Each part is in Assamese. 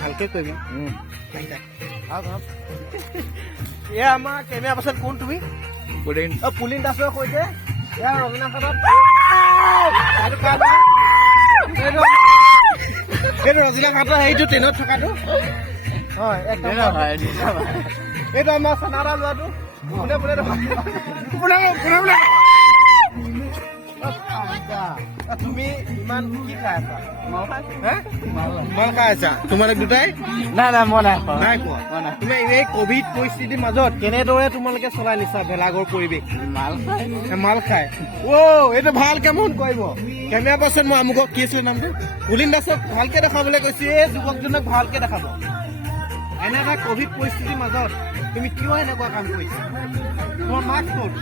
ভালকে কৰিবি এয়া আমাৰ কেমেৰা পাছত কোন তুমি পুলিন দাসৰ সৈতে এয়া ৰঙিনা ঘাটত এইটো ৰজিলা ঘাটৰ হেৰিটো ট্ৰেইনত থকাটো হয় এইটো আমাৰ চানাৰা লোৱাটো তুমি ইমান কি খাই আছা মাল খাই আছা তোমালোক দুটাই নাই মই নাই নাই কোৱা তুমি এই কভিড পৰিস্থিতিৰ মাজত কেনেদৰে তোমালোকে চলাই নিছা ভেলাঘৰ পৰিৱেশ মাল খাই এইটো ভালকে মন কৰিব কেমেৰা পাৰ্চন মই আমুকক কি আছিলে নামটো পুলিন দাসক ভালকে দেখাবলৈ কৈছো এই যুৱকজনক ভালকে দেখাব এনে এটা কভিড পৰিস্থিতিৰ মাজত তুমি কিয় এনেকুৱা কাম কৰিছা তোমাৰ মাস্ক ক'ত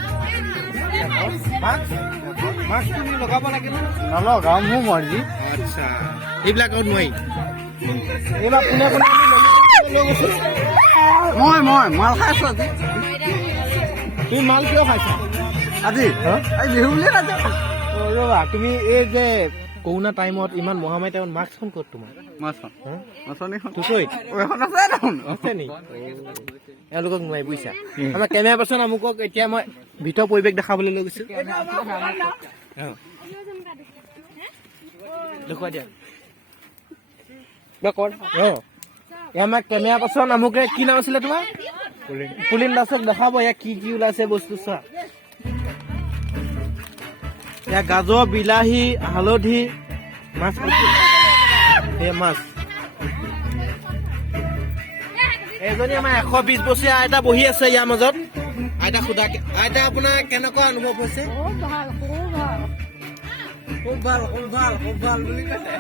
মাস্ক তুমি লগাব লাগে নলগাও মোৰ মৰ্জি আচ্ছা এইবিলাক আৰু নোৱাৰি এইবাৰ কোনে কোনে আমি লৈ গৈছো মই মাল খাইছো আজি তুমি মাল কিয় খাইছা আজি বিহু বুলিয়ে নাযাওঁ ৰবা তুমি এই যে কৰোণা টাইমত ইমান মহামাৰী টাইমত মাস্কখন ক'ত তোমাৰ আছে নি এওঁলোকক নোৱাৰি বুজিছা আমাৰ কেমেৰা পাৰ্চন আমুকক এতিয়া মই ভিতৰ পৰিৱেশ দেখাবলৈ লৈ গৈছো দেখুৱাই দিয়া আমাৰ কেমেৰা পাৰ্চন আমুকে কি নাম আছিলে তোমাৰ পুলিন দাসক দেখাব ইয়াত কি কি ওলাইছে বস্তু চোৱা ইয়াত গাজৰ বিলাহী হালধি মাছ মাছ এজনী আমাৰ 120 বছৰীয়া আইতা বহি আছে ইয়াৰ মাজত আইতা সোধাকে আইতা আপোনাৰ কেনেকুৱা অনুভৱ হৈছে খুব ভাল বুলি কৈছে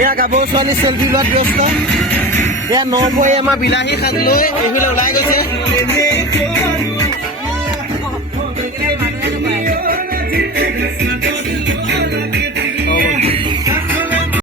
এয়া গাভৰু ছোৱালী চেলফি লোৱাত ব্যস্ত এয়া নবৈ আমাৰ বিলাহী শাক লৈ এইফালে ওলাই গৈছে